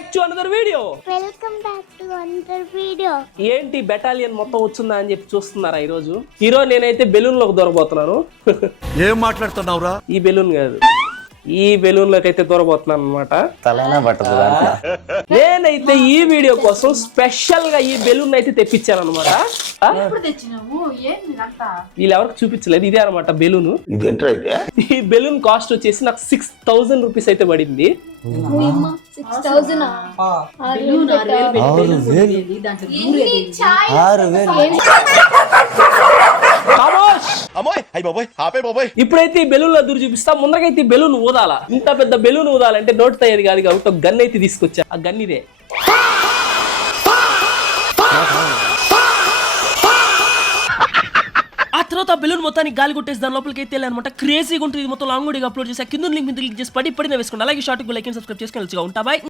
Back to another video. Welcome back to another video. ఏంటి battalion మొత్తం వచ్చిందా అని చెప్పి చూస్తున్నారా ఈరోజు నేనైతే బెలూన్ లోకి దొరబోతున్నాను. ఏం మాట్లాడుతున్నావురా? ఈ బెలూన్ కాదు, ఈ బెలూన్ లోకి అయితే దొరబోతున్నాను అనమాట. తలైనా పట్టదు. నేనైతే ఈ వీడియో కోసం స్పెషల్ గా ఈ బెలూన్ అయితే తెప్పించాను అనమాట. వీళ్ళు ఎవరికి చూపించలేదు, ఇదే అనమాట బెలూన్. ఈ బెలూన్ కాస్ట్ వచ్చేసి నాకు 6000 రూపీస్ అయితే పడింది. ఇప్పుడైతే ఈ బెలూన్ లో దూరం చూపిస్తా. ముందరైతే ఈ బెలూన్ ఊదాలా. ఇంత పెద్ద బెలూన్ ఊదాలంటే నోట్ తయారు కాదు కాబట్టి ఒక గన్ అయితే తీసుకొచ్చా. ఆ గన్ ఇదే. ఆ తర్వాత బెలూన్ మొత్తానికి గాలి కొట్టేసి దాని లోపలికి అయితే అనమాట. క్రేజీగా ఉంటుంది. మొత్తం లాంగ్ వీడియో అప్లోడ్ చేసి కింద లింక్ మీద క్లిక్ చేసి పడి వేసుకోండి. అలాగే షార్ట్ లైక్ సబ్స్క్రైబ్ చేసుకొని ఉంటా. బాయ్.